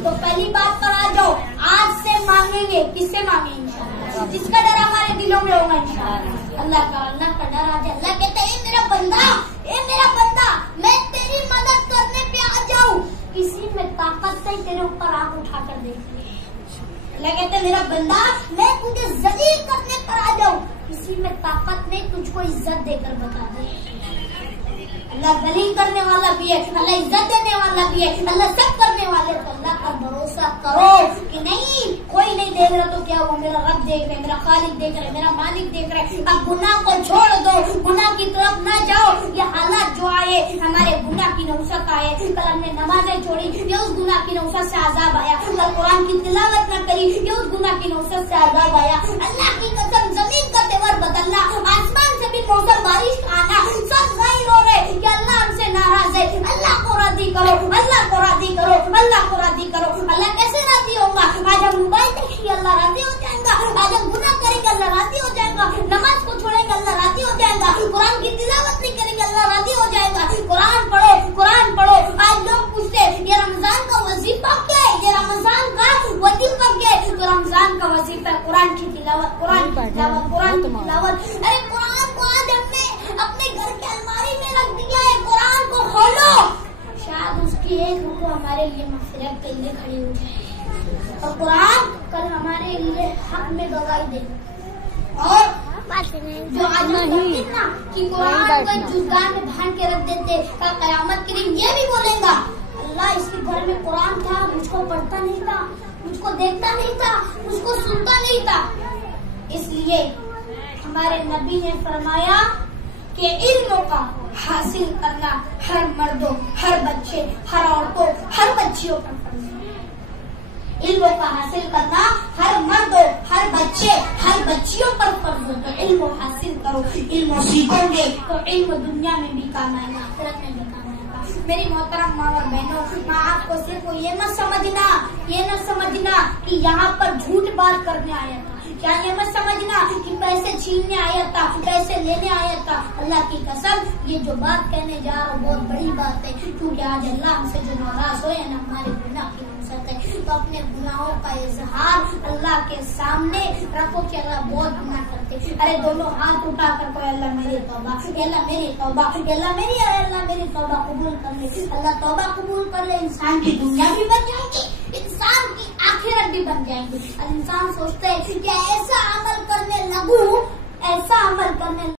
तो पहली बात पर आ जाओ, आज से मांगेंगे, किससे मांगेंगे? जिसका डर हमारे दिलों में होगा इंशाअल्लाह। अल्लाह का डर आ जाए। अल्लाह कहते हैं मेरा बंदा, मैं तेरी मदद करने पे आ जाऊं, किसी में ताकत से तेरे ऊपर आंख उठाकर देखिए। अल्लाह कहते हैं मेरा बंदा, मैं तुझे जलील करने पर आ जाऊं, किसी में ताकत नहीं, तुझको इज्जत देकर बता दे। अल्लाह दलील करने वाला भी है, अल्लाह इज्जत देने वाला भी है, अल्लाह सब करने वाले। तो अल्लाह का भरोसा करो कि नहीं, कोई नहीं देख रहा तो क्या हुआ, मेरा रब देख रहे, मेरा खालिक देख रहे, मेरा मालिक देख रहे। अब गुनाह को छोड़ दो, गुनाह की तरफ ना जाओ। ये हालात जो आए, हमारे गुनाह की नौसत आए, कल हमने नमाजें छोड़ी, ये उस गुनाह की नौसत से आजाब आया। कल कुरान की तिलावत न करी, ये उस गुनाह की नौसत से आजाब आया। अल्लाह की कसम, जमीन का तेवर बदलना, आसमान से भी मौसम बारिश का आना, सब जाहिर हो रहे कि अल्लाह हमसे नाराज है। अल्लाह को राजी करो, अल्लाह को राजी करो, अल्लाह को राजी करो। अल्लाह कैसे राजी होगा? आज हम मोबाइल देखेंगे, अल्लाह राजी हो जाएगा। आज हम गुनाह करेंगे, अल्लाह राजी हो जाएगा। नमाज को छोड़ेंगे, अल्लाह राजी हो जाएगा। कुरान की तिलावत नहीं करेंगे, अल्लाह राजी हो जाएगा। कुरान पढ़ो, कुरान पढ़ो। आज लोग पूछते ये रमजान का वजीफा क्या है, ये रमजान का वजीफा क्या है? तो रमजान का वजीफा कुरान की तिलावत, कुरान की तिलावत, कुरान की तिलावत। अरे कुरान को आज हमने अपने घर के अलमारी में रख दिया है, कुरान को खोलो, शायद उसकी एक रुको हमारे लिए मग़फ़िरत के लिए खड़ी हो जाए, और कुरान कल हमारे लिए हक में गवाही दे। और जो आज ना कि कुरान को जुगान में बांध के रख देते, कल क़यामत के दिन ये भी बोलेगा अल्लाह इसके घर में कुरान था, मुझको पढ़ता नहीं था, मुझको देखता नहीं था, मुझको सुनता नहीं था। इसलिए हमारे नबी ने फरमाया कि इल्म का हासिल करना हर मर्दों, हर बच्चे, हर औरतों, हर बच्चियों पर फर्ज है। इल्म का हासिल करना हर मर्दों, हर बच्चे, हर बच्चियों पर फर्ज है। तो इल्म हासिल करो, इल्म सीखोगे तो इल्म दुनिया में भी काम आएगा, आखिरत में भी काम आएगा। मेरी मोहतरम माँ और बहनों, मैं आपको सिर्फ ये न समझना कि यहाँ पर झूठ बात करने आया था, क्या ये मत समझना कि पैसे छीनने आया था, पैसे लेने आया था। अल्लाह की कसम, ये जो बात कहने जा रहा हूँ बहुत बड़ी बात है, क्योंकि आज अल्लाह हमसे जो नाराज हो ना, हमारे गुनाह की नुसरत है। तो अपने गुनाहों का इजहार अल्लाह के सामने रखो कि अल्लाह बहुत गुनाह करते। अरे दोनों हाथ उठा कर कोई अल्लाह मेरी तौबा, अल्लाह मेरी तौबा, अल्लाह मेरी तौबा कबूल कर ले। अल्लाह तौबा कबूल कर ले, इंसान की दुनिया भी बन जाएगी, इंसान की आखिरत भी बन जाएंगे। इंसान सोचते है कि ऐसा